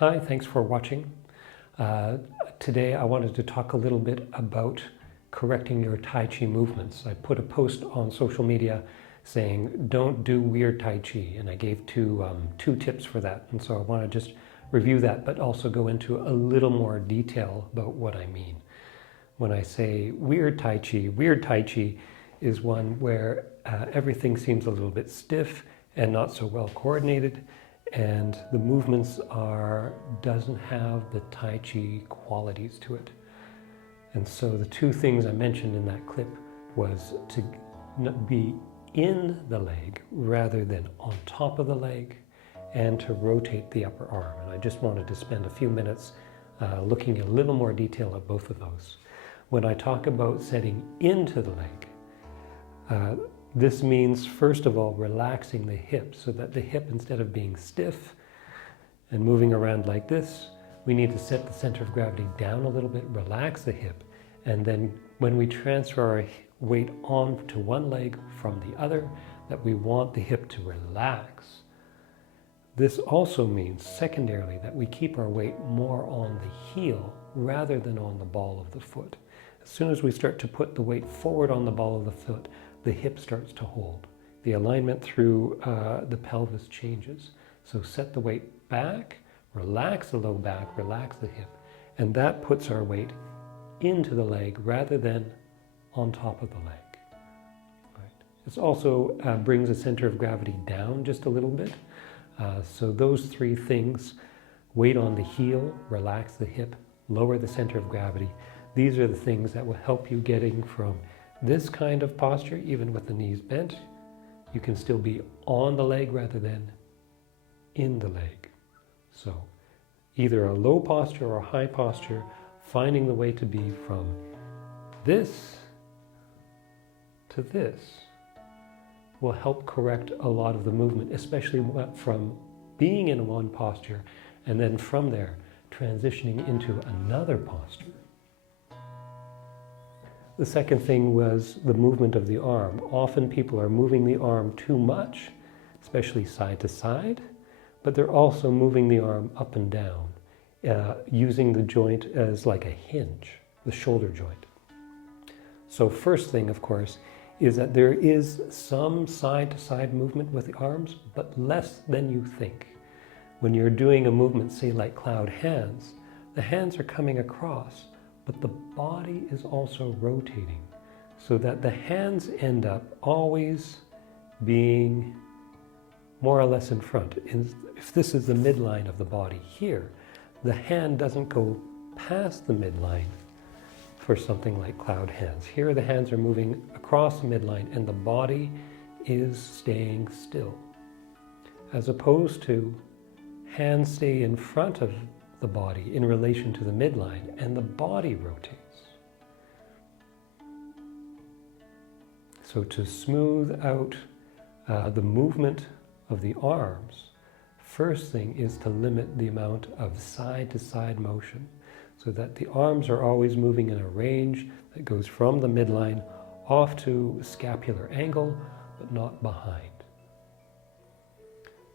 Hi, thanks for watching. Today I wanted to talk a little bit about correcting your Tai Chi movements. I put a post on social media saying don't do weird Tai Chi, and I gave two tips for that. And so I want to just review that, but also go into a little more detail about what I mean. When I say weird Tai Chi is one where everything seems a little bit stiff and not so well coordinated, and the movements doesn't have the Tai Chi qualities to it. And so the two things I mentioned in that clip was to be in the leg rather than on top of the leg, and to rotate the upper arm. And I just wanted to spend a few minutes looking at a little more detail at both of those. When I talk about setting into the leg, this means, first of all, relaxing the hip so that the hip, instead of being stiff and moving around like this, we need to set the center of gravity down a little bit, relax the hip, and then when we transfer our weight onto one leg from the other, that we want the hip to relax. This also means, secondarily, that we keep our weight more on the heel rather than on the ball of the foot. As soon as we start to put the weight forward on the ball of the foot, the hip starts to hold. The alignment through the pelvis changes. So set the weight back, relax the low back, relax the hip, and that puts our weight into the leg rather than on top of the leg. Right. It also brings the center of gravity down just a little bit. So those three things, weight on the heel, relax the hip, lower the center of gravity, these are the things that will help you getting from this kind of posture, even with the knees bent. You can still be on the leg rather than in the leg. So either a low posture or a high posture, finding the way to be from this to this will help correct a lot of the movement, especially from being in one posture and then from there transitioning into another posture. The second thing was the movement of the arm. Often people are moving the arm too much, especially side to side, but they're also moving the arm up and down, using the joint as like a hinge, the shoulder joint. So first thing, of course, is that there is some side-to-side movement with the arms, but less than you think. When you're doing a movement, say like cloud hands, the hands are coming across, but the body is also rotating, so that the hands end up always being more or less in front. If this is the midline of the body here, the hand doesn't go past the midline for something like cloud hands. Here the hands are moving across the midline and the body is staying still. As opposed to hands stay in front of the body in relation to the midline and the body rotates. So to smooth out the movement of the arms, first thing is to limit the amount of side-to-side motion so that the arms are always moving in a range that goes from the midline off to scapular angle, but not behind.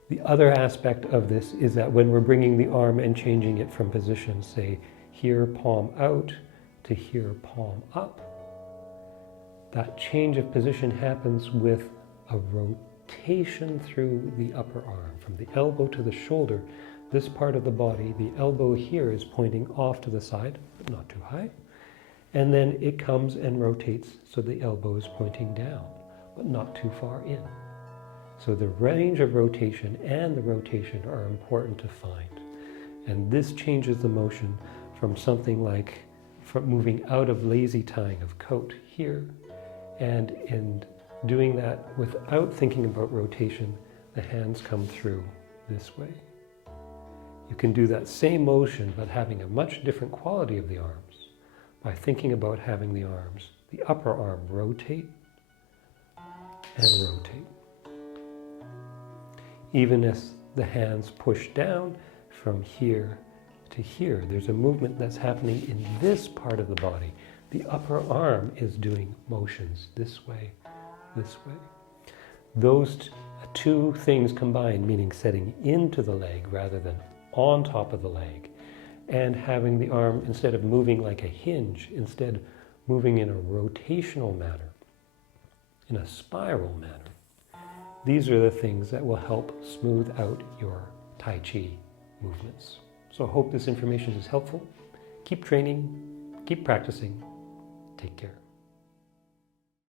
The other aspect of this is that when we're bringing the arm and changing it from position, say here palm out to here palm up, that change of position happens with a rotation through the upper arm, from the elbow to the shoulder. This part of the body, the elbow here is pointing off to the side, but not too high. And then it comes and rotates so the elbow is pointing down, but not too far in. So the range of rotation and the rotation are important to find. And this changes the motion from something like from moving out of lazy tying of coat here, and in doing that without thinking about rotation, the hands come through this way. You can do that same motion but having a much different quality of the arms by thinking about having the arms, the upper arm, rotate and rotate. Even as the hands push down from here to here, there's a movement that's happening in this part of the body. The upper arm is doing motions this way, this way. Those two things combined, meaning setting into the leg rather than on top of the leg, and having the arm, instead of moving like a hinge, instead moving in a rotational manner, in a spiral manner. These are the things that will help smooth out your Tai Chi movements. So I hope this information is helpful. Keep training, keep practicing. Take care.